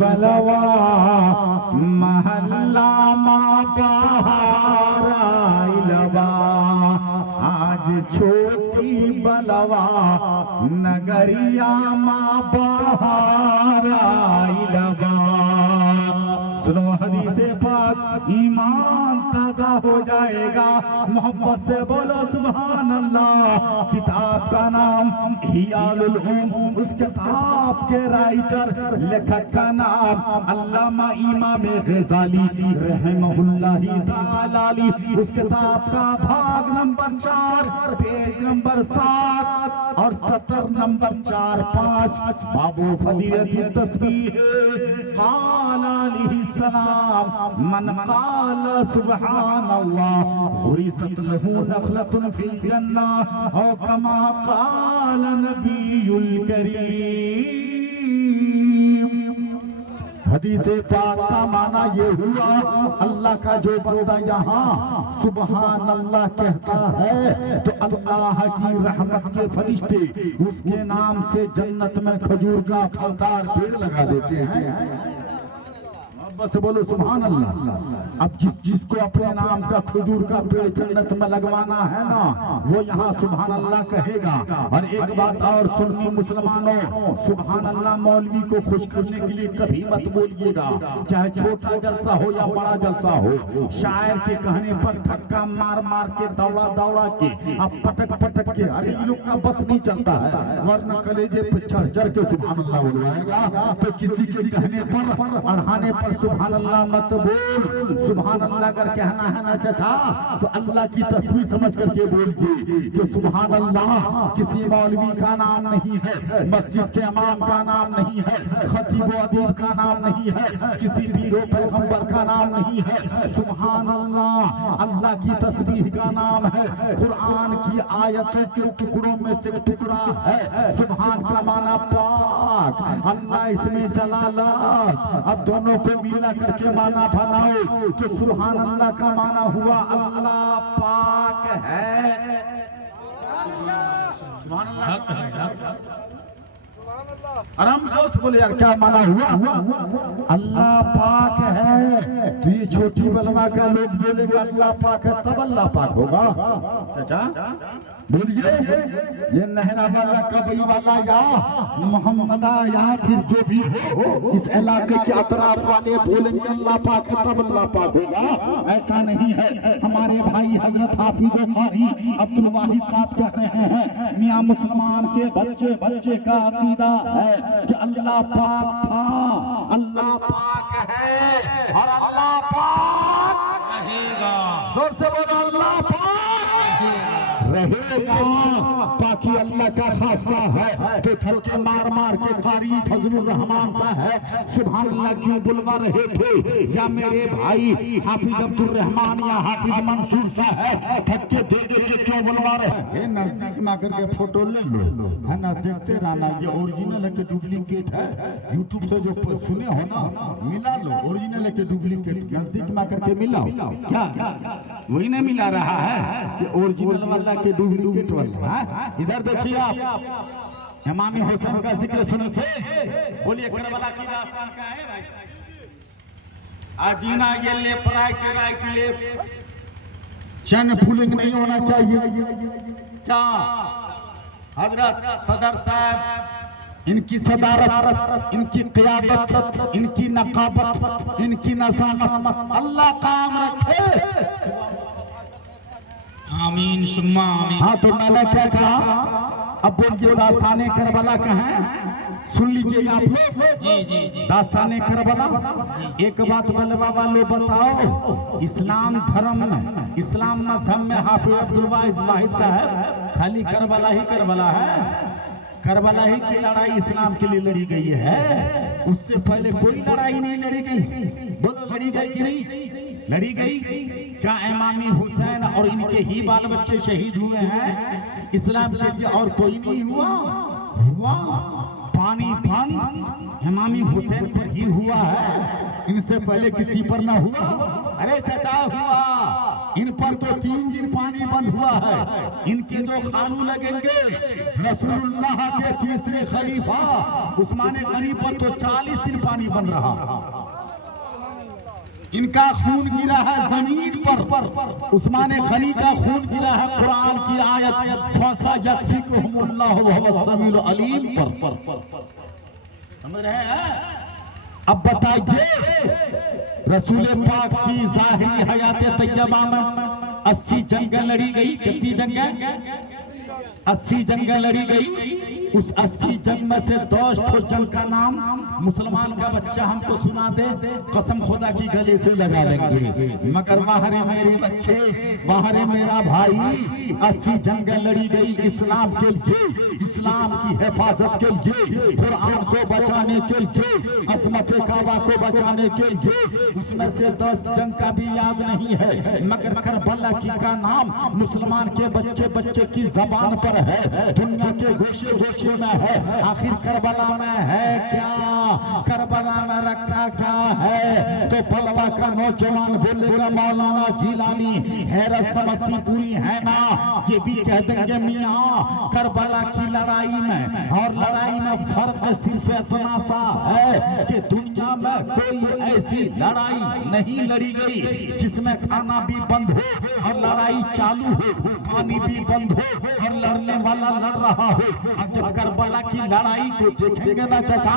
बलवा महल्ला माँ बहार आइलबा, आज छोटी बलवा नगरिया माँ बहार आइलबा। सुनो हदीसे पाक, ईमान ताजा हो जाएगा। मोहब्बत से बोलो सुभान अल्लाह। किताब का नाम हियालुल उलूम, उस किताब के राइटर लेखक का नाम अल्लामा इमाम गज़ाली रहमहुल्लाहि ताला। उस किताब का भाग नंबर 4 पेज नंबर 7 और सतर नंबर 4 5 बाबू फदीलत तस्बीह क़ाल अलैहिस्सलाम मन क़ाल सुभान अल्लाह हुरिसत लहू नखलतुन फिल जन्नह औ कमा क़ाल नबियुल करीम। हदीसे पाक का माना ये हुआ, अल्लाह का जो बंदा यहाँ सुबहान अल्लाह कहता है तो अल्लाह की रहमत के फरिश्ते उसके नाम से जन्नत में खजूर का फलदार पेड़ लगा देते हैं। बस बोलो सुभान अल्लाह। अब जिसको अपने नाम का खजूर का पेड़ जन्नत में लगवाना है ना, वो यहाँ सुभान अल्लाह कहेगा। और एक बात और सुन्नी मुसलमानों, सुभान अल्लाह मौलवी को खुश करने के लिए कभी मत बोलिएगा, चाहे छोटा जलसा हो या बड़ा जलसा हो। शायर के कहने पर धक्का मार मार के दौड़ा दौड़ा के अब पटक पटक के, अरे इन लोग का बस नहीं चलता है, वरना कलेजे पे चढ़ चढ़ के सुभान अल्लाह बोलवाएगा। तो किसी के कहने पर अढ़ाने पर सुभान अल्लाह मत बोल। सुभान अल्लाह अगर कहना है ना चाचा तो अल्लाह की तस्वीर समझ करके बोलिए कि सुभान अल्लाह किसी मौलवी का नाम नहीं है, मस्जिद के इमाम का नाम नहीं है, खतीब व अदीब का नाम नहीं है, किसी पीरो पैगंबर का नाम नहीं है। सुभान अल्लाह अल्लाह की तस्बीह का नाम है, कुरान की आयतों के टुकड़ों में से टुकड़ा है। सुभान का माना पाक, अल्लाह इसमें जलालत। अब दोनों को मिला करके माना बनाओ तो सुभान अल्लाह का माना हुआ अल्लाह पाक है। सुभान अल्लाह आराम दोस्त बोले यार क्या माना हुआ? अल्लाह पाक है। तो ये छोटी बलवा का लोग बोलेगा अल्लाह पाक है तब अल्लाह पाक होगा। चाचा बोलिए, ये नहरा वाला कबई वाला या मोहम्मदा या फिर जो भी हो, इस इलाके के अतराफ वाले बोलेंगे अल्लाह पाक है तब अल्लाह पाक होगा। ऐसा नहीं है। हमारे भाई हजरत हाफिज कारी अब्दुल वाहिद साहब कह रहे हैं, मियां मुसलमान के बच्चे बच्चे का अकीदा है कि अल्लाह पाक था, अल्लाह पाक है और अल्लाह पाक रहेगा। जोर से बोलो अल्लाह पाक रहेगा। बाकी अल्लाह का खासा है तो धक्के मार मार के कारी फजलुर रहमान सा है सुभान अल्लाह क्यों बुलवा रहे थे? या मेरे भाई हाफिज अब्दुल रहमान या हाफिज मंसूर सा है धक्के दे दे के क्यों बुलवा रहे? नजदीक में आकर के फोटो ले लो, है ना, देखते रहना। ये ओरिजिनल है कि डुप्लीकेट है? यूट्यूब से जो सुने हो ना, मिला लो। ओरिजिनल है कि डुप्लीकेट? नजदीक में आकर के मिलाओ। क्या वही नहीं मिला रहा है कि ओरिजिनल वाला के डुप्लीकेट वाला? इधर देखिए आप इमामी हुसैन का जिक्र सुने थे। बोलिए करबला की दास्तान का है भाई? आजीना ये लेफ्ट राइट लेफ्ट, चैन पुलिंग नहीं होना चाहिए। क्या हजरत सदर साहब, इनकी सदारत, इनकी क़यादत, इनकी नकाबत, इनकी नज़ामत अल्लाह काम रखे। आमीन सुम्मा आमीन। हाँ तो मैंने क्या कहा? अब बोलिए दास्ताने करबला कहें, सुन लीजिए आप लोग। जी जी जी। दास्ताने करबला। एक बात बलवा वालों बताओ, इस्लाम धर्म में, इस्लाम मजहब में हाफिज अब्दुल वाहिद साहब खाली करबला ही करबला है। करबला ही की लड़ाई इस्लाम के लिए लड़ी गई है, उससे पहले कोई लड़ाई नहीं लड़ी गई। बोलो लड़ी गई कि नहीं लड़ी गई? क्या इमामी हुसैन और इनके ही बाल बच्चे शहीद हुए हैं इस्लाम के लिए और कोई नहीं हुआ? हुआ। पानी बंद इमामी हुसैन पर ही हुआ है, इनसे पहले किसी पर ना हुआ। अरे चाचा हुआ। इन पर तो 3 दिन पानी बंद हुआ है। इनके जो खानू लगेंगे रसूलुल्लाह के तीसरे खलीफा उस्मान गनी पर तो 40 दिन पानी बंद रहा। इनका खून गिरा है जमीन पर, उस्मान गनी का खून गिरा है कुरान की आयत फसा यकफिकुहुमुल्लाहु व हुवस समीउल अलीम पर। समझ रहे हैं? अब बताइए रसूल पाक की ज़ाहिरी हयात तैयबा में 80 जंगें लड़ी गई। कितनी जंगें? 80 जंगें लड़ी गई। उस 80 जंग में से 10 ठो जंग का नाम मुसलमान का बच्चा हमको सुना दे, कसम खुदा की गले से लगा लेंगे। मगर बाहरे मेरे बच्चे, बाहरे मेरा भाई, 80 जंगें लड़ी गई इस्लाम के लिए, इस्लाम की हिफाजत के लिए, कुरान को बचाने के लिए, अज़मत काबा को बचाने के लिए। उसमें से 10 जंग का भी याद नहीं है, मगर करबला की का नाम मुसलमान के बच्चे बच्चे की जबान पर है, दुनिया के गोशे गोशे में है। आखिर करबला में है क्या? करबला में रखा क्या है? तो पलवा का नौजवान बोलेगा मौलाना जिलानी हैरत समझती पूरी है ना। ये भी कह देंगे मियाँ करबला की लड़ाई में और लड़ाई में फर्क सिर्फ इतना सा है कि दुनिया में कोई ऐसी लड़ाई नहीं लड़ी गई जिसमें खाना भी बंद हो और लड़ाई चालू हो, पानी भी बंद हो और लड़ने वाला लड़ रहा हो। और जब करबला की लड़ाई को देखेंगे ना चाचा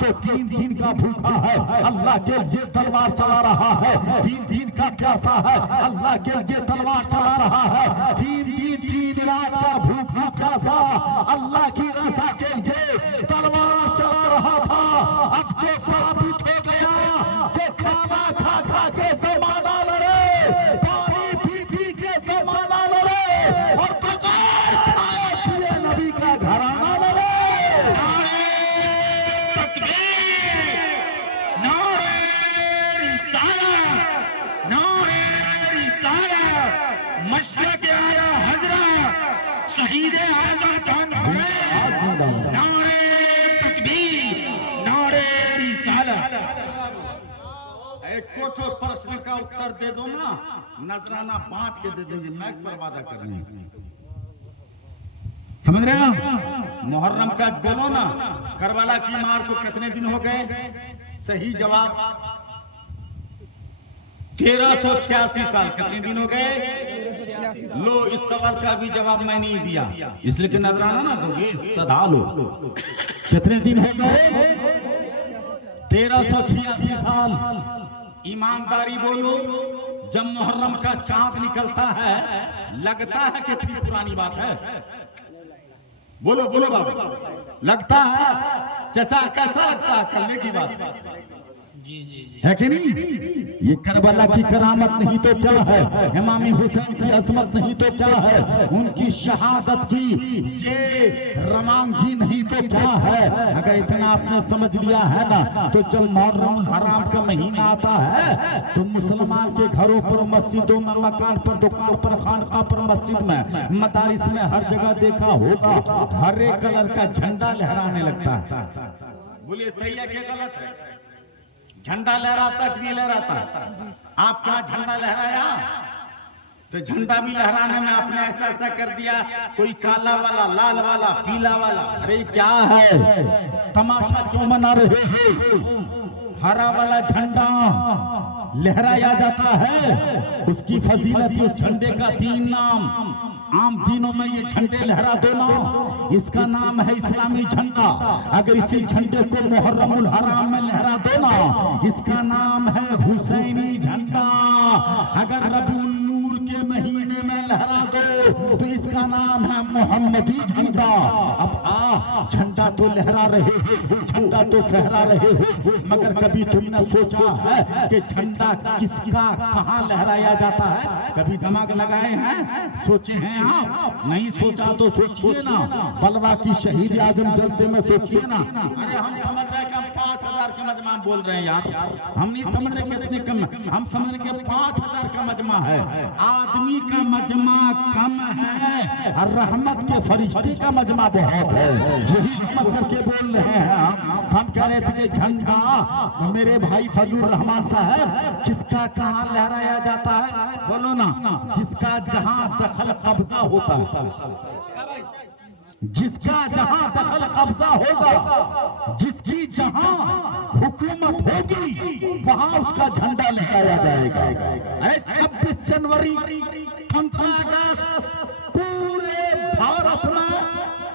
तो 3 दिन का भूखा है, अल्लाह के लिए तलवार चला रहा है। 3 दिन का प्यासा है, अल्लाह के लिए तलवार चला रहा है। 3 रात का भूखा प्यासा अल्लाह की रज़ा के लिए तलवार चला रहा था। अब तो साबित हो गया कि खाना खा खा के ज़माना लड़े, पानी पी पी के ज़माना लड़े और बगैर खाए पिए नबी का घराना लड़े। शहीद आज़म खान नारे तकबीर, नारे रिसालत। एक कोठो प्रश्न का उत्तर दे दो ना, नजराना बांट के दे देंगे, मैं पर वादा कर रही हूं। समझ रहे हो? मुहर्रम का बोलो ना, करबला की मार को कितने दिन हो गए? सही जवाब 1386 साल। कितने दिन हो गए? लो, इस सवाल का भी जवाब मैं नहीं दिया, इसलिए कि नजराना ना दोगे, सदा लो। कितने दिन हो गए? 1386 साल। ईमानदारी बोलो, जब मुहर्रम का चांद निकलता है लगता है कितनी पुरानी बात है? बोलो बोलो बाबू, लगता है? चाचा कैसा लगता है? कल्ले की बात है कि नहीं? ये करबला की करामत नहीं तो क्या है? इमाम हुसैन की अजमत नहीं तो क्या है? उनकी शहादत की ये रवानगी नहीं तो क्या है? अगर इतना आपने समझ लिया है ना, तो जब मुहर्रम हराम का महीना आता है तो मुसलमान के घरों पर, मस्जिदों में, मकान पर, दुकान पर, खानका पर, मस्जिद में, मदारिस में, हर जगह देखा होगा हरे कलर का झंडा लहराने लगता है। बोलिए सही है क्या गलत है? झंडा लहराता कि नहीं लहराता? आप क्या झंडा लहराया? तो झंडा भी लहराने में आपने ऐसा ऐसा कर दिया, कोई काला वाला, लाल वाला, पीला वाला। अरे क्या है? तमाशा क्यों मना रहे हो? हरा वाला झंडा लहराया जाता है, उसकी फजीलत, उस झंडे का 3 नाम। आम दिनों में ये झंडे लहरा दो ना, इसका नाम है इस्लामी झंडा। अगर इसी झंडे को मुहर्रमुल हराम में लहरा दो ना, इसका नाम है हुसैनी झंडा। अगर रबीउन नूर के महीने में लहरा दो तो इसका नाम है मोहम्मदी झंडा। अब झंडा तो लहरा रहे हो, झंडा तो फहरा रहे हो, मगर कभी तुमने सोचा है कि झंडा किसका कहाँ लहराया जाता है? कभी दिमाग लगाए हैं? सोचे हैं आप? नहीं सोचा तो सोचिए ना, बलवा की शहीद आजम जलसे में सोचिए ना। अरे हम समझ रहे हैं कि 5000 का मजमा बोल रहे हैं यार, हम नहीं समझ रहे कितने कम, हम समझ रहे 5000 का मजमा है। आदमी का मजमा कम है और रहमत के फरिश्ते का मजमा बहुत है, यही समझ करके बोल रहे हैं। हम कह रहे थे कि झंडा मेरे भाई फजलुर रहमान साहब किसका कहाँ लहराया जाता है, बोलो ना, जिसका जहां दखल कब्जा होता है, जिसका जहां दखल कब्जा होगा, जिसकी जहां हुकूमत होगी वहां उसका झंडा लहराया जाएगा। अरे 26 जनवरी 15 अगस्त पूरे भारत में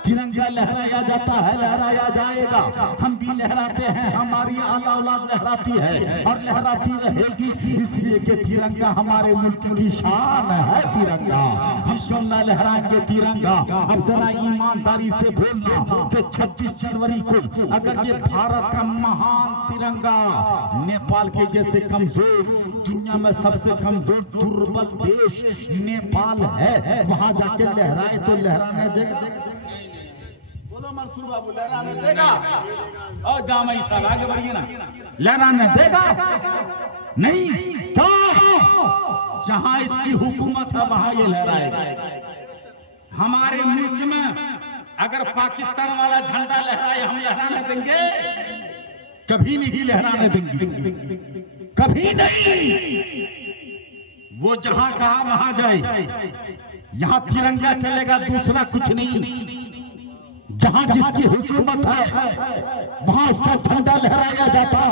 तिरंगा लहराया जाता है, लहराया जाएगा, हम भी लहराते हैं, हमारी आला औलाद लहराती है और लहराती रहेगी, इसलिए कि तिरंगा हमारे मुल्क की शान है। तिरंगा हम क्यों न लहराएंगे तिरंगा। अब जरा ईमानदारी से बोलना कि 26 जनवरी को अगर ये भारत का महान तिरंगा नेपाल के जैसे कमजोर, दुनिया में सबसे कमजोर दुर्बल देश नेपाल है, वहां जाके लहराए तो लहराने देगा, बोलो मंसूर बाबू, लहराने देगा? और जामई साहब आगे बढ़िए ना, लहराने देगा नहीं, तो जहां इसकी हुकूमत है वहां ये लहराएगा। हमारे मुल्क में अगर पाकिस्तान वाला झंडा लहराए हम लहराने देंगे? कभी नहीं लहराने देंगे, कभी नहीं। वो जहां कहा वहां जाए, यहां तिरंगा चलेगा, दूसरा कुछ नहीं। जहां जिसकी हुकूमत है वहां उसका झंडा लहराया जाता।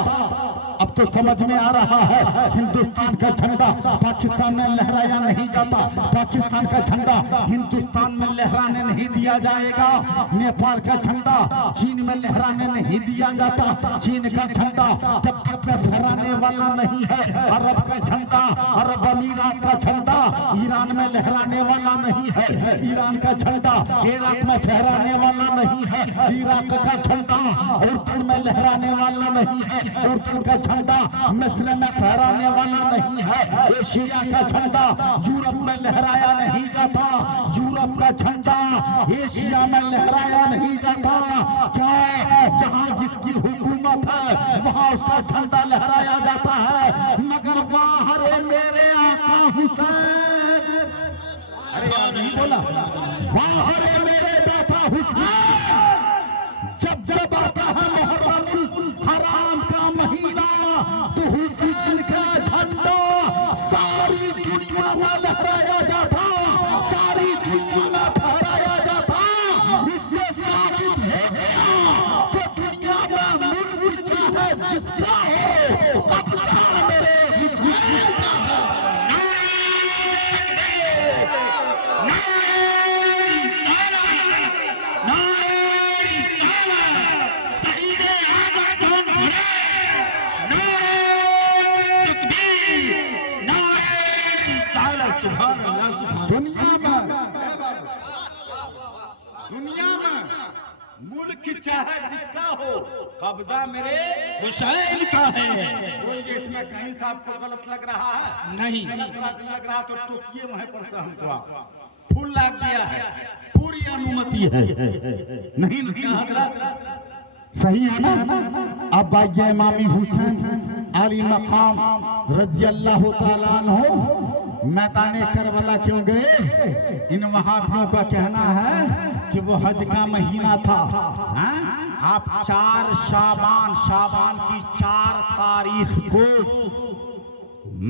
अब तो समझ में आ रहा है, हिंदुस्तान का झंडा पाकिस्तान में लहराया नहीं जाता, पाकिस्तान का झंडा हिंदुस्तान में लहराने नहीं दिया जाएगा, नेपाल का झंडा चीन में लहराने नहीं दिया जाता, चीन का झंडा तब में फहराने वाला नहीं है, अरब का झंडा, अरब अमीरात का झंडा ईरान में लहराने वाला नहीं है, ईरान का झंडा इराक में फहराने वाला नहीं है, इराक का झंडा उर्दू में लहराने वाला नहीं है, उर्दू का झंडा मिस्र में फहराने वाला नहीं है, एशिया का झंडा यूरोप में लहराया नहीं जाता, यूरोप का झंडा एशिया में लहराया नहीं जाता। क्या जहां जिसकी हुकूमत है वहां उसका झंडा लहराया जाता है, मगर बाहर मेरे आका हुसैन, अरे यार नहीं बोला, बाहर मेरे दाता हुसैन, जब जब आता है मुहर्रमुल हराम का महीना तो हुसैन का झंडा सारी दुनिया में लहराया जाता, सारी दुनिया में फहराया जाता। इससे साबित हो गया कि दुनिया में मुल्क चाहे जिसका हो, कब्जा मेरे हुसैन का दुनिया में मुल्क चाहे जिसका हो, कब्जा मेरे हुसैन का है। बोलिए इसमें कहीं से आपको गलत लग रहा है? नहीं लग रहा तो टोकिए वहीं पर से हमको फूल लग गया है, पूरी अनुमति है, नहीं सही है ना। अब आइए इमामी हुसैन अली मकाम रजी अल्लाह तआला अन्हु मैदाने करबला क्यों गए? इन वहाबियों का कहना है कि वो हज का महीना था। आप 4 शाबान की 4 तारीख को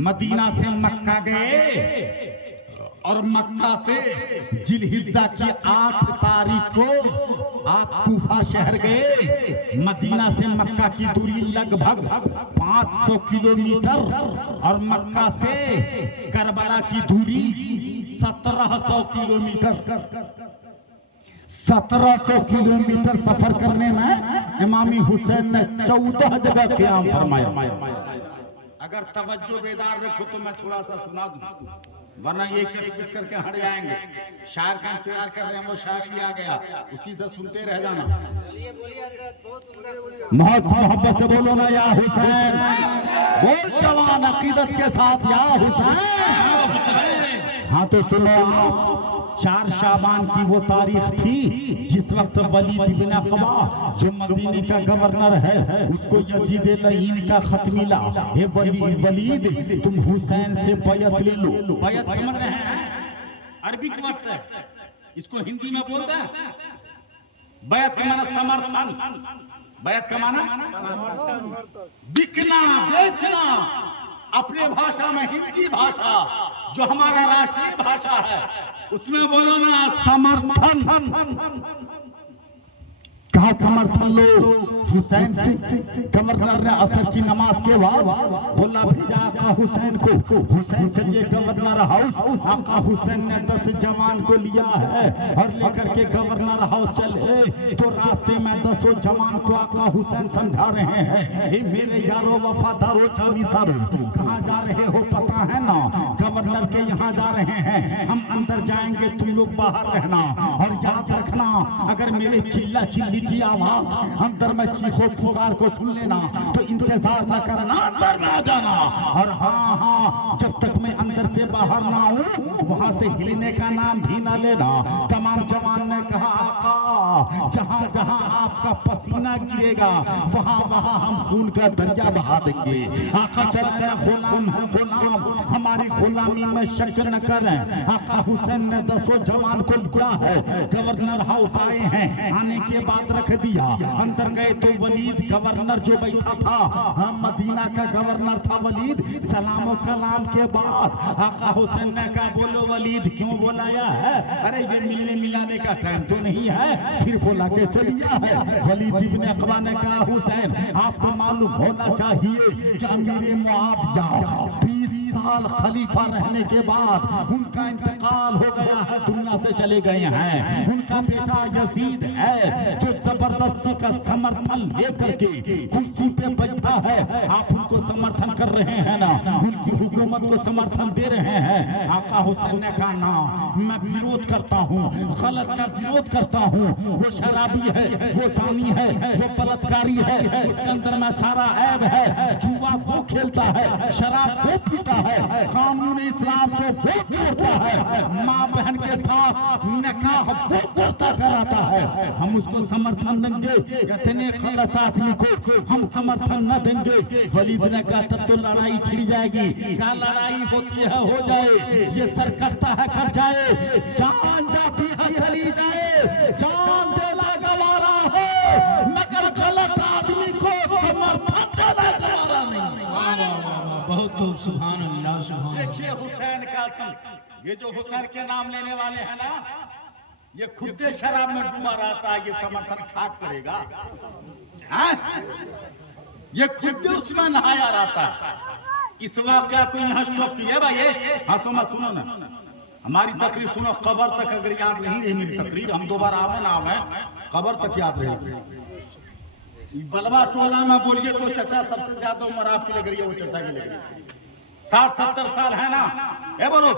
मदीना से मक्का गए और मक्का से जिलहिज्जा की 8 तारीख को आप कूफा शहर गए। मदीना से मक्का की दूरी लगभग 500 किलोमीटर और मक्का से करबला की दूरी 1700 किलोमीटर। 1700 किलोमीटर सफर करने में इमामी हुसैन ने 14 जगह क़याम फरमाया। अगर तवज्जो बेदार रखो तो मैं थोड़ा सा सुना दूं, वरना ये किस करके हट जाएंगे। शायर का इंतजार कर रहे हैं, वो शायर भी आ गया, उसी से सुनते रह जाना। मोहब्बत से बोलो ना या हुसैन, बोल जवान अकीदत के साथ या हुसैन। हाँ तो सुनो, 4 शाबान की वो तारीख थी जिस वक्त वलीद इब्न अक़बा जो मदीने का गवर्नर है उसको यजीद लईन का खत मिला, हे वलीद तुम हुसैन से बैत ले लो। बैत समझ रहे हैं, अरबिक वर्ड है, इसको हिंदी में बोलते हैं बैत का माना समर्थन, बैत का माना बिकना बेचना, अपने भाषा में हिंदी भाषा जो हमारा राष्ट्रीय भाषा है उसमें बोलो ना समर्थन। कहा समर्थन लो। हुसैन से गवर्नर ने असर की नमाज के बाद बोला भेजा आका हुसैन को, हुसैन चलिए गवर्नर हाउस। आका हुसैन ने 10 जवान को लिया है और लेकर के गवर्नर हाउस चले तो रास्ते में 10 जवान को आका हुसैन समझा रहे हैं, हे मेरे यारो वफादारो जानिसारो, कहाँ जा रहे हो पता है ना, गवर्नर के यहाँ जा रहे हैं, हम अंदर जाएंगे तुम लोग बाहर रहना, और याद रखना अगर मेरे चिल्ला चिल्ली की आवाज अंदर में चीखो पुकार को सुन लेना तो इंतजार न करना, अंदर ना जाना, और हाँ हाँ जब तक मैं अंदर से बाहर ना आऊं वहां से हिलने का नाम भी न लेना। तमाम जवान ने कहा आका जहां जहां आपका पसीना गिरेगा वहां वहां हम खून का दरिया बहा देंगे। आका चल रहे गुलाम है गुलाम, हमारी गुलामी में शक न करें। आका हुसैन ने 10 जवान को लिया है, गवर्नर हाउस आए हैं, आने के बाद रख दिया, अंदर गए तो वलीद गवर्नर जो बैठा था, हम मदीना का गवर्नर था वलीद, सलाम कलाम के बाद आका हुसैन ने कहा बोलो वलीद क्यों बुलाया है, अरे ये मिलने मिलाने का टाइम तो नहीं है, फिर बोला कैसे लिया है। वलीद इब्न अक़बा ने कहा हुसैन आपको मालूम होना चाहिए कि अमीर मुआविया 20 साल खलीफा रहने के बाद उनका इंतकाल हो गया है, दुनिया से चले गए हैं, उनका बेटा यजीद है जो जबरदस्ती का समर्थन लेकर के कुर्सी पे बैठा है, आप उनको समर्थन कर रहे हैं ना, उनकी हुकूमत को समर्थन दे रहे हैं। आका हुसैन ने कहा ना मैं विरोध करता हूँ, गलत का विरोध करता हूँ, वो शराबी है, वो जानी है, वो बलात्कारी है, उसके अंदर में सारा ऐब है, जुआ वो खेलता है, शराब वो पीता है, कानून इस्लाम को वो तोड़ता है, माँ बहन के साथ निकाह वो करता कराता है, हम उसको समर्थन देंगे, इतने गलत आदमी को हम समर्थन न देंगे। वलीद ने कहा तब तो लड़ाई छिड़ जाएगी, क्या लड़ाई होती है हो जाए, ये सर करता है कर जाए, जान जाती है चली जाए, जान देना गवारा है मगर गलत आदमी को समर्थन देना गवारा नहीं। बहुत खूब, सुभान अल्लाह सुभान। देखिए हुसैन का ये जो हुसैन के नाम लेने वाले हैं ना, ये खुद शराब में डूबा रहता है, ये समर्थन खाक करेगा, ये खुद उसमें नहाया रहता है। इस वाक़या को यहाँ स्टॉप किया भाई, हंसो मत, सुनो ना हमारी तकरीर सुनो, कबर तक अगर याद नहीं रही मेरी तकरीर, हम दोबारा आवे ना आवे, कबर तक याद रहे। बलवा टोला में बोलिए तो चचा सबसे ज्यादा उम्र आपकी लग रही है, वो चचा की लग रही है, 60-70 साल है ना, ए बोलो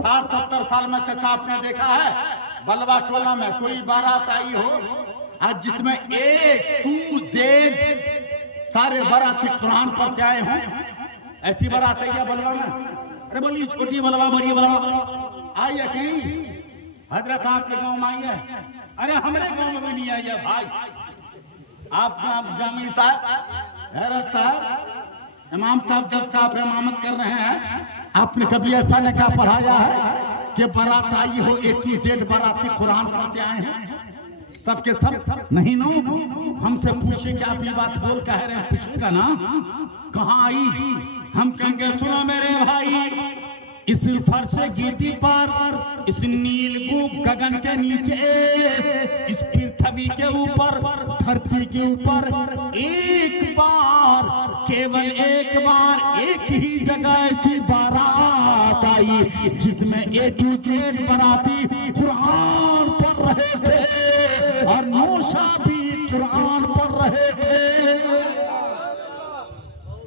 60-70 साल में चचा आपने देखा है बलवा टोला में कोई बारात आई हो आज जिसमें A to Z सारे बाराती कुरान पढ़ते आए हों, ऐसी बारात आई है बलवा में? अरे बोलिए छोटी बलवा बड़ी बलवा आई है कहीं? हजरत आपके गांव में आई है? अरे हमारे गांव में भी नहीं आई है भाई। आप जामी साहब, हैरत साहब, इमाम साहब जब साहब इमामत कर रहे हैं, आपने कभी ऐसा निकाह पढ़ाया है कि बारात आई हो A to Z बाराती कुरान पढ़ते आए हैं सबके सब? नहीं नो, हमसे पूछे कि आप ये बात बोल कह रहे हैं, पूछेगा ना कहाँ आई, हम कहेंगे सुनो मेरे भाई, इस फर्श गीती पर, इस नील को गगन के नीचे, इस पृथ्वी के ऊपर, धरती के ऊपर एक बार, केवल एक बार, एक ही जगह ऐसी बारात आई जिसमें A to Z बाराती कुरान पढ़ रहे थे और नौशा भी कुरान पढ़ रहे थे।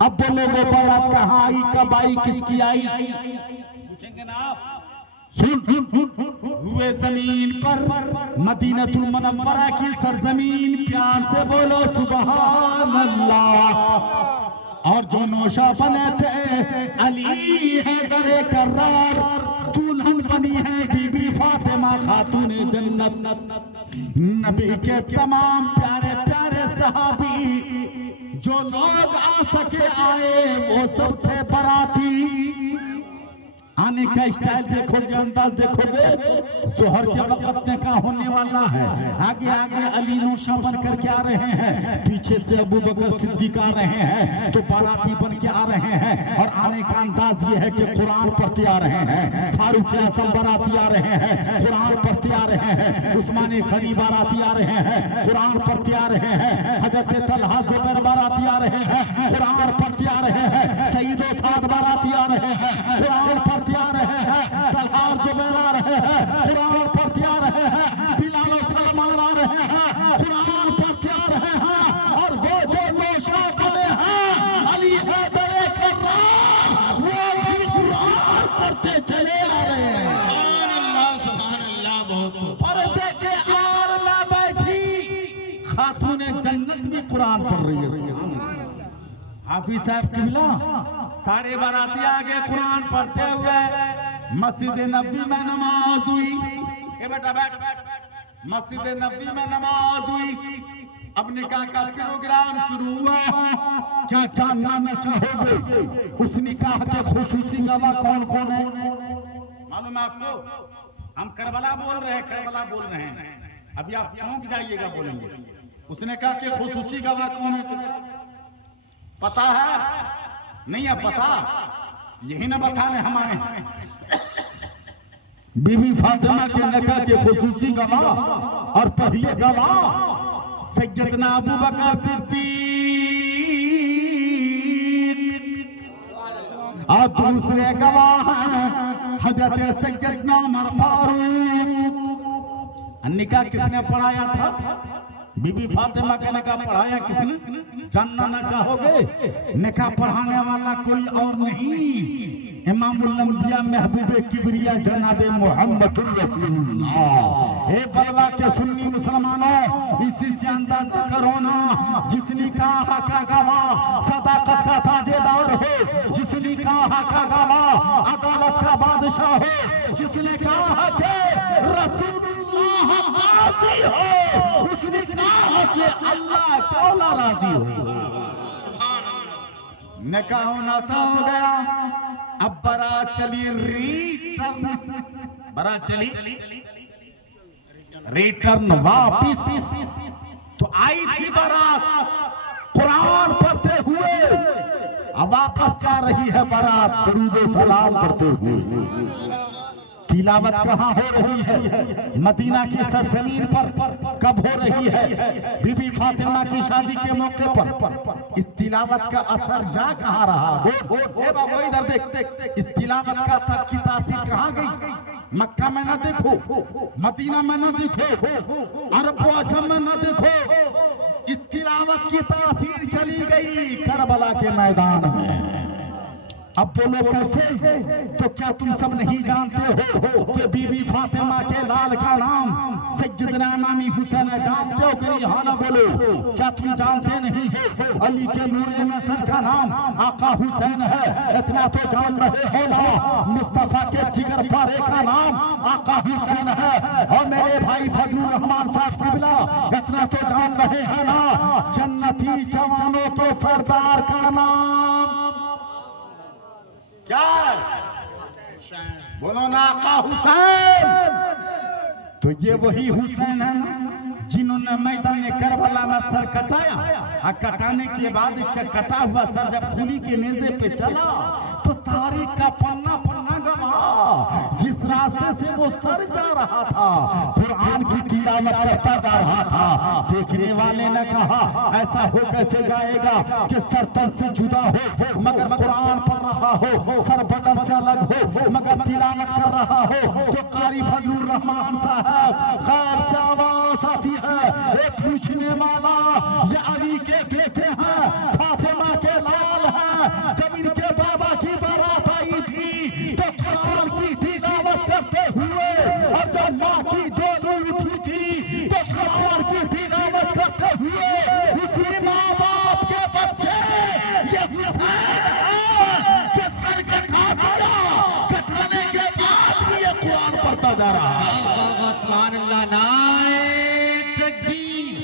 अब बोलो वो बारात कहाँ आई, कब आई, किसकी आई? पूछेंगे ना आप। सुन, हुए जमीन पर मदीनतुल मुनव्वरा की सरजमीन, प्यार से बोलो सुभान अल्लाह। और जो नौशा बने थे अली हैदर कर्रार, दुल्हन बनी है बीबी फातिमा खातूने जन्नत। नबी के तमाम प्यारे प्यारे सहाबी जो लोग आ सके आए, वो सब थे बराती। आने का स्टाइल देखोगे, अंदाज देखोगे, जोहर के वक्त निकाह होने वाला है। आगे आगे अली नौशा बन करके आ रहे हैं, पीछे से अबू बकर सिद्दीक आ रहे हैं, तो बाराती बन के आ रहे हैं। और आने का अंदाज ये है कि कुरान पढ़ते आ रहे हैं, फारूक आजम बाराती आ रहे हैं, कुरान पढ़ते आ रहे हैं, उस्मान गनी बाराती आ रहे हैं, कुरान पढ़ते आ रहे हैं, हजरत तलहा जुबैर बाराती आ रहे हैं, कुरान पढ़ते आ रहे हैं, सईद व साद बाराती आ रहे हैं, कुरान पढ़ते आ रहे हैं, तलहार जुबैर आ रहे हैं, कुरान पढ़ते आ रहे हैं, बिलाल और सलमान आ रहे हैं, कुरान पढ़ते आ रहे हैं। और वो जो नौशा बने हैं अली हैदर कर्रार, वो भी कुरान पढ़ते चले आ रहे हैं। सुभान अल्लाह, बहुत खूब। पर्दे के आड़ में बैठी खातूने जन्नत भी कुरान पढ़ रही है। हाफिज साहब किबला सारे बाराती आगे कुरान पढ़ते हुए मस्जिद नबी में नमाज हुई। ए बेटा बैठ, मस्जिद नबी में नमाज हुई। अब निकाह का प्रोग्राम शुरू हुआ। क्या जानना न चाहोगे उस निकाह के खुसूसी गवाह कौन कौन है? मालूम है आपको? हम करबला बोल रहे हैं, करबला बोल रहे हैं। अभी आप चौंक जाइएगा बोलेंगे। उसने कहा कि खुसूसी गवाह कौन है? पता है? नहीं है पता? यही ना बताने हम आए हैं। बीबी फातिमा के निकाह के खुसूसी गवाह और पहले गवाह सैयदना अबू बकर सिद्दीक और दूसरे गवाह हजरत सैयदना उमर फारूक। निकाह किसने पढ़ाया था? बीबी फातिमा का निकाह पढ़ाया किसने? जानना ना चाहोगे? निकाह पढ़ाने वाला कोई और नहीं, इमामुल अंबिया महबूबे किबरिया जनाबे मुहम्मदुर रसूलुल्लाह। हे बलवा के सुन्नी मुसलमानों, इसी से अंदाजा करो ना, जिस निकाह का गवाह सदाकत का ताजेदार हो, जिस निकाह का गवाह अदालत का बादशाह हो, जिस निकाह के रसूलुल्लाह राजी हो, उस निकाह से अल्लाह क्यों ना राजी हो? निकाह होना तो हो गया। अब बारात चली रिटर्न, बारात चली रिटर्न वापिस। तो आई थी बारात कुरान पढ़ते हुए, अब वापस जा रही है बारात दुरूद सलाम पढ़ते हुए। तिलावत कहाँ हो रही है? मदीना की सरजमीन पर। कब हो रही है? बीबी फातिमा की शादी के मौके पर। इस तिलावत का असर जा कहाँ रहा? ए बाबू इधर देख, इस तिलावत का तक की तासीर कहाँ गई? मक्का में ना देखो, मदीना में ना देखो, अरब अजम में ना देखो, इस तिलावत की तासीर चली गई करबला के मैदान में। अब बोलो कैसे? तो क्या तुम सब नहीं जानते हो कि बीबी फातिमा के लाल का नाम सैयदना इमाम हुसैन है? जानते हो कि नहीं? हाँ ना बोलो। क्या तुम जानते नहीं हो अली के नूरे नसर का नाम आका हुसैन है? इतना तो जान रहे हो ना, मुस्तफा के जिगर पारे का नाम आका हुसैन है। और मेरे भाई फजलुर रहमान साहब किबला इतना तो जान रहे हैं ना, जन्नती जवानों के सरदार का नाम क्या है? बोलो ना, आका हुसैन। तो ये वही हुसैन है ना जिन्होंने मैदान करबला में सर कटाया, और कटाने के बाद कटा हुआ सर जब खूनी के नेज़े पे चला तो तारीख का पन्ना पन्ना गवाह, जिस रास्ते से वो सर जा रहा था कुरान की तिलावत करता जा रहा था। देखने वाले ने कहा ऐसा हो कैसे जाएगा कि सर तन से जुदा हो मगर कुरान पढ़ रहा हो, सर बदन से अलग हो मगर तिलावत कर रहा हो। तो कारी फजलुर रहमान साहब गैर से आवाज आती है, एक पूछने वाला ये अली के बेटे हैं, फातिमा के लाल हैं। जब इनके बाबा की बारात आई थी तो कुरान की तिलावत करते हुए, और जब माँ की डोली उठी थी तो कुरान की तिलावत करते हुए उसी माँ बाप के बच्चे ये जा रहा है। सुभान अल्लाह, नारे तकबीर,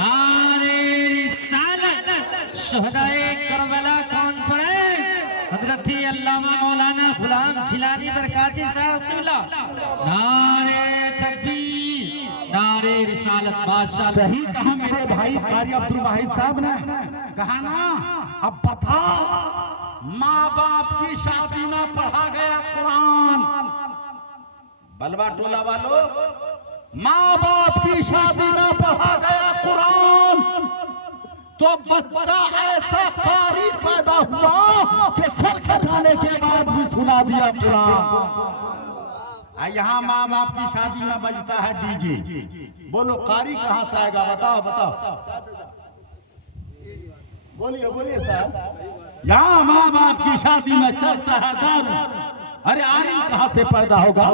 नारे रिसालत, शहदाए करबला कॉन्फ्रेंस हजरत अल्लामा मौलाना गुलाम जिलानी बरकाती साहब क़िबला, नारे तकबीर, नारे रिसालत। माशाअल्लाह, सही कहा मेरे भाई कारी अब्दुल वाहिद साहब ने, कहा ना। अब बताओ, माँ बाप की शादी में पढ़ा गया कुरान, बलवा टोला वालों, माँ बाप की शादी में पढ़ा गया कुरान, तो बच्चा ऐसा कारी पैदा हुआ कि सर खटाने के बाद भी सुना दिया कुरान। यहाँ माँ बाप की शादी में बजता है डीजे, बोलो कारी कहाँ से आएगा? बताओ बताओ, बोलिए बोलिए साहब। यहाँ माँ बाप की शादी में चलता है दारू, अरे आलिम कहाँ से पैदा होगा?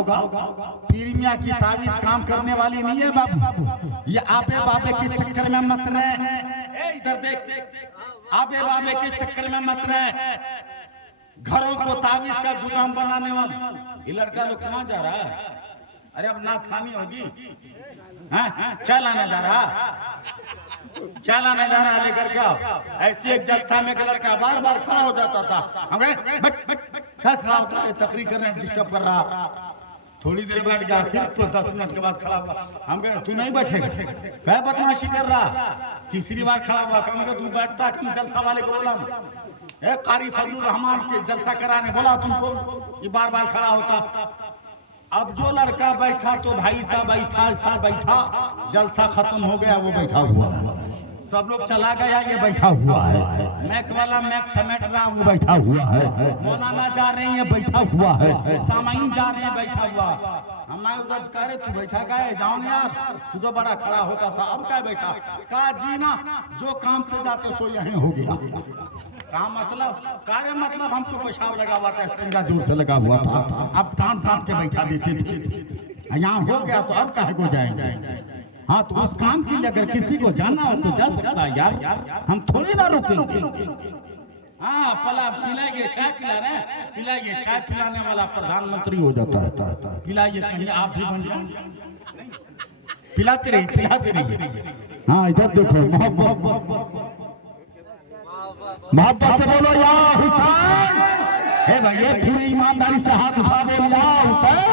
पीर मियां की तावीज काम करने वाली नहीं है बाबू। ये आपे बाबे के चक्कर में मत रहे, इधर देख, आपे बाबे के चक्कर में मत रहे। घरों को तावीज का गुदाम बनाने वाला ये लड़का लोग कहाँ जा रहा है? अरे अब नाथ खानी होगी, चल आने जा रहा, चल आने जा रहा, लेकर के आओ। ऐसी एक जलसा में लड़का बार बार खड़ा हो जाता था, हम कहे खड़ा होता है, तकरीर करने डिस्टर्ब कर रहा। थोड़ी देर बैठ गया, फिर तो 10 मिनट के बाद खड़ा हुआ, हम कहे तू नहीं बैठेगा, क्या बदमाशी कर रहा। तीसरी बार खड़ा हुआ, कम तू बैठता, कम जलसा वाले को बोला, कारी फजलुर रहमान के जलसा कराने बोला तुमको, ये बार बार खड़ा होता। अब जो लड़का बैठा तो भाई साहब बैठा, जलसा खत्म हो गया, वो बैठा हुआ है। सब लोग चला गया, ये बैठा हुआ है। मैक वाला मैक समेट रहा, वो बैठा हुआ है। मौलाना जा रहे हैं, बैठा हुआ है। सामाइन जा रहे हैं, बैठा हुआ। हमारे उधर से कह रहे तू बैठा का है, जाओ ना यार, तू तो बड़ा खड़ा होता था, अब क्या बैठा? कहा जी ना, जो काम से जाते सो यहीं हो गया। कहा मतलब? कार्य मतलब हमको पेशाब लगा हुआ था, इस्तेंजा जोर से लगा हुआ था, अब टांट के बैठा देते थे। यहाँ हो गया तो अब काहे को जाएंगे? हाँ, तो उस काम के लिए अगर किसी को जाना हो तो जा सकता है यार, हम थोड़ी ना रुकेंगे। हाँ, पला पिलाइए, चाय पिला रहे, पिलाइए, चाय पिलाने वाला प्रधानमंत्री हो जाता है। पिलाइए, कहीं आप भी बन जाए, पिलाते रहिए। हाँ, इधर देखो, मोहब्बत से बोलो या हुसैन। हे भाई, ये पूरी ईमानदारी से हाथ उठा बोल या हुसैन,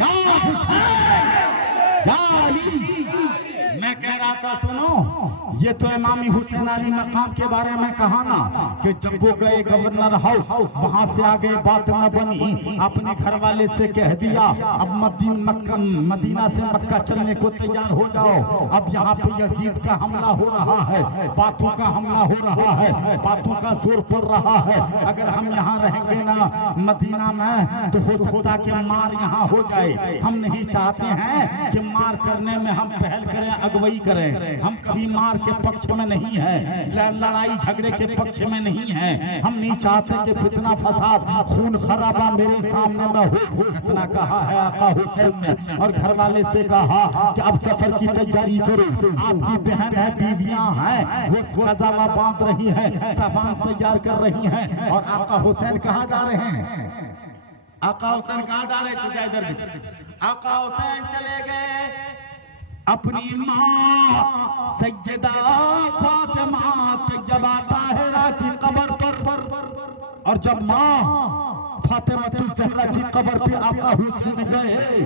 या हुसैन, या अली। मैं कह रहा था सुनो, ये तो इमामी हुसैन अली मकाम के बारे में कहा ना कि जब वो गए गवर्नर हाउस, वहां से आगे बात न बनी, अपने घर वाले से कह दिया अब मदीना से मक्का चलने को तैयार हो जाओ। अब यहाँ पे यजीद का हमला हो रहा है, बातों का हमला हो रहा है, बातों का जोर पड़ रहा है। अगर हम यहाँ रहेंगे ना मदीना में तो हो सकता कि मार यहाँ हो जाए। हम नहीं चाहते हैं कि मार करने में हम पहल करें, अगुवाई करें। हम कभी मार के पक्ष में नहीं है, लड़ाई झगड़े के पक्ष में नहीं है। हम नहीं चाहते कि फितना फसाद खून खराबा मेरे सामने में हो। इतना कहा है आका हुसैन ने, और घर वाले से कहा कि अब सफर की तैयारी करो। आपकी बहन है, बीवियां हैं, वो कज़ावा बांध रही है, सामान तैयार कर रही हैं। और आका हुसैन कहाँ जा रहे हैं? आका हुसैन कहाँ जा रहे? चुका इधर भी। आका हुसैन चले गए अपनी माँ सैयदा फातिमा तैयबा ताहिरा की कब्र पर। और जब माँ फातिमा ज़हरा की कब्र पे आका हुसैन गए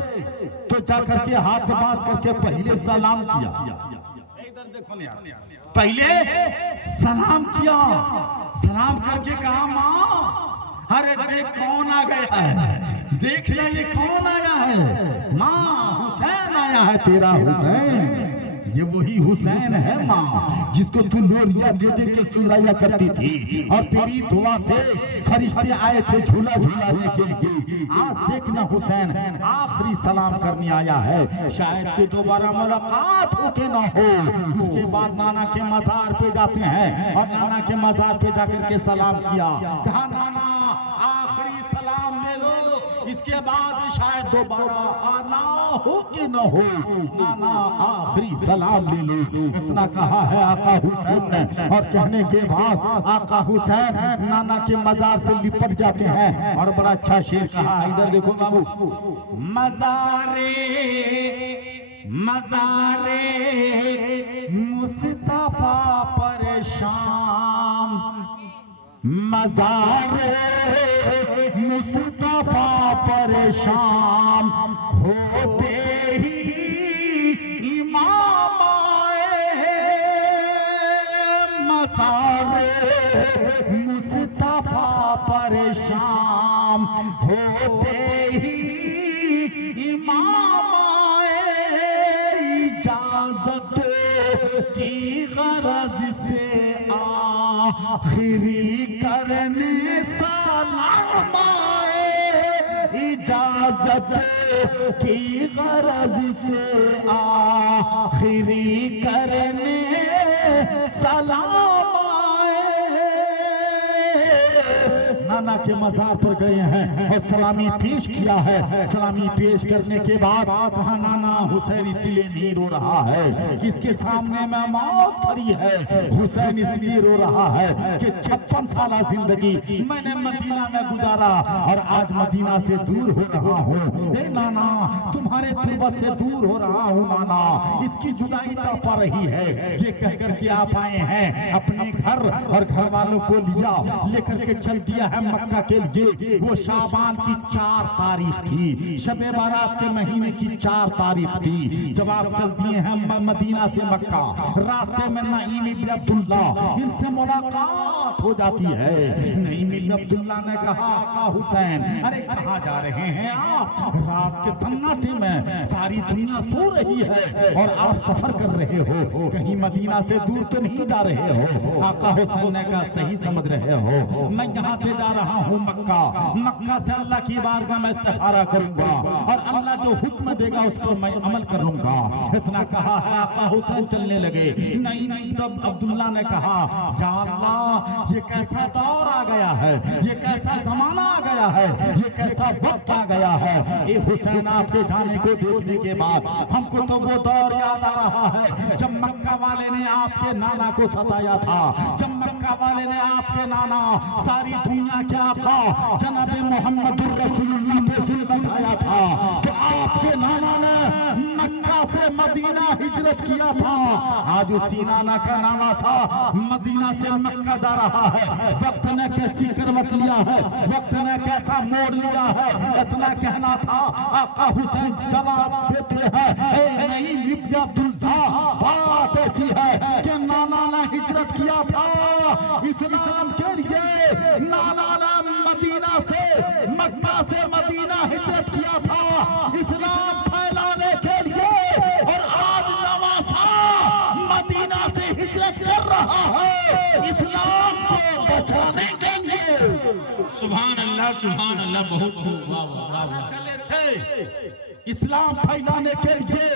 तो जाकर के हाथ बांध करके पहले सलाम किया। इधर देखो ना, पहले सलाम किया, सलाम करके कहा माँ अरे देख कौन आ गया है, देख ले ये कौन आया है। माँ हुसैन आया है, तेरा हुसैन, ये वही हुसैन है माँ जिसको तू लोरिया दे दे के सुलाया करती थी, और तेरी दुआ से फरिश्ते आए थे झूला झूलाने के लिए। आज देखना हुसैन आखिरी सलाम करने आया है, शायद कि दोबारा मुलाकात हो के ना हो। उसके बाद नाना के मजार पे जाते हैं, और नाना के मजार पे जाकर के सलाम किया, कहा नाना आखिरी सलाम ले लो, इसके बाद शायद दोबारा आना हो कि न हो, नाना आखिरी सलाम ले लो। इतना कहा है आका हुसैन ने, और कहने के बाद आका हुसैन नाना के मजार से लिपट जाते हैं। और बड़ा अच्छा शेर कहा, इधर देखो बाबू, मज़ारे मुस्तफा पर शाम, मज़ारे मुस्तफा पर शाम होते ही इमाम आए। मज़ारे मुस्तफा पर शाम होते ही इमाम आए। इजाज़त की गरज से आखिरी करने सलाम आए। इजाज़त की गरज से आखिरी करने सलाम आए। नाना के मज़ार पर गए हैं और सलामी पेश किया है। सलामी पेश करने के बाद कहा नाना हुसैन इसलिए नहीं रो रहा है कि इसके सामने में मौत खड़ी है। हुसैन इसलिए रो रहा है कि 56 साल जिंदगी मैंने मदीना में गुजारा और आज मदीना से दूर हो रहा हूँ। ए नाना तुम्हारे तुर्बत से दूर हो रहा हूँ नाना, इसकी जुदाई तड़पा रही है। ये कहकर के आप आए हैं अपने घर और घर वालों को लिया लेकर के चल दिया है मक्का के लिए। वो शाबान की 4 तारीख थी, शबे बारात के महीने की 4 तारीख थी जब आप चल दिए हैं मदीना से मक्का। रास्ते में नईम इब्न अब्दुल्ला इनसे मुलाकात हो जाती है। नईम इब्न अब्दुल्ला ने कहा आका हुसैन अरे कहाँ जा रहे हैं आप? रात के सन्नाटे में सारी दुनिया सो रही है और आप सफर कर रहे हो, कहीं मदीना से दूर तो नहीं जा रहे हो? आका हुसैन ने कहा सही समझ रहे हो, मैं यहाँ से जा रहा हूँ मक्का। मक्का से अल्लाह की बारगाह में इस्तिखारा करूंगा और अल्लाह जो हुक्म देगा उस पर मैं अमल करूंगा। इतना कहा है आका हुसैन चलने लगे। नहीं तब अब्दुल्ला ने कहा या अल्लाह ये कैसा दौर आ गया है, ये कैसा जमाना आ गया है, ये कैसा वक्त आ गया है। ये हुसैन आपके जाने को देखने के बाद हमको तो वो दौर याद आ रहा है जब मक्का वाले ने आपके नाना को सताया था, जब मक्का वाले ने आपके नाना सारी दुनिया के आका जनाब मोहम्मदुर रसूलुल्लाह पे जुल्म ढाया था। तो आपके नाना ने मक्का से मदीना हिजरत किया था। आज उसी नाना का नाना सा मदीना से मक्का जा रहा है। वक्त ने कैसी करवट लिया है, वक्त ने कैसा मोड़ लिया है। इतना कहना था आका हुसैन जवाब देते हैं नहीं इब्न अब्दुल्ला बात ऐसी है कि नाना ने हिजरत किया था इस्लाम के लिए। नाना ने मदीना से मक्का से मदीना हिजरत किया था इस्लाम फैलाने के लिए और आज नवासा मदीना से हिजरत कर रहा है इस्लाम को बचाने के लिए। सुभान अल्लाह बहुत खूब। चले थे इस्लाम फैलाने के लिए,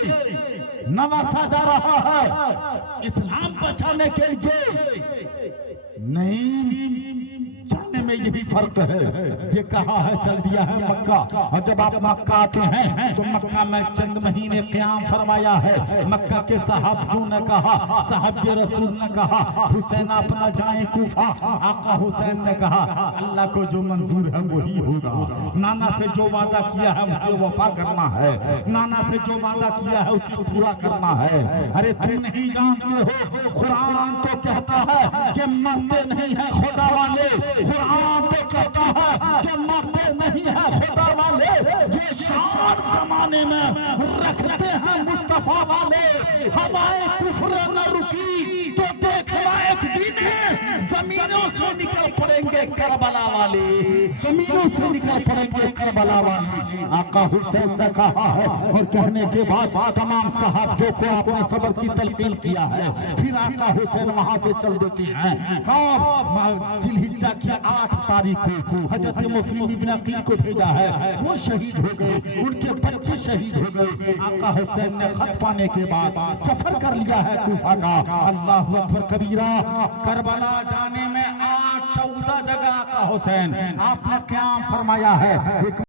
नवासा जा रहा है इस्लाम बचाने के लिए। नहीं जाने में यही फर्क है। ये कहा है चल दिया है मक्का और जब आप मक्का आते हैं तो मक्का में चंद महीने क़याम फरमाया है। मक्का के सहाबियों ने कहा, साहब के रसूल ने कहा हुसैन आप ना जाएं कूफा। आका हुसैन ने कहा अल्लाह को जो मंजूर है वही होगा। नाना से जो वादा किया है उसे वफा करना है, नाना से जो वादा किया है उसे पूरा करना है। अरे तुम नहीं जानते हो कुरान तो कहता है कि मरते नहीं है खुदा वाले, कुरान तो कहता है कि मरते नहीं है खुदा वाले। ये शान जमाने में रखते हैं मुस्तफा वाले। हवाएं कुफ्र न रुकी तो देखना एक दिन जमीनों से निकल पड़ेंगे करबला वाले, जमीनों से निकल पड़ेंगे करबला वाले। आका हुसैन ने कहा है और कहने के बाद तमाम सहाबियों को आपने सब्र की तलकीन किया है। फिर आका हुसैन वहां से चल देते हैं। कब जिलहिज्जा की 8 तारीख को हजरत मुस्लिम इब्न अकील को भेजा है, वो शहीद हो गए, उनके बच्चे शहीद हो गए। आका हुसैन ने खत पाने के बाद सफर कर लिया है कूफा का। अल्लाह अकबर कबीरा। करबला जाने में 14 जगह आका हुसैन आपने क़याम फरमाया है।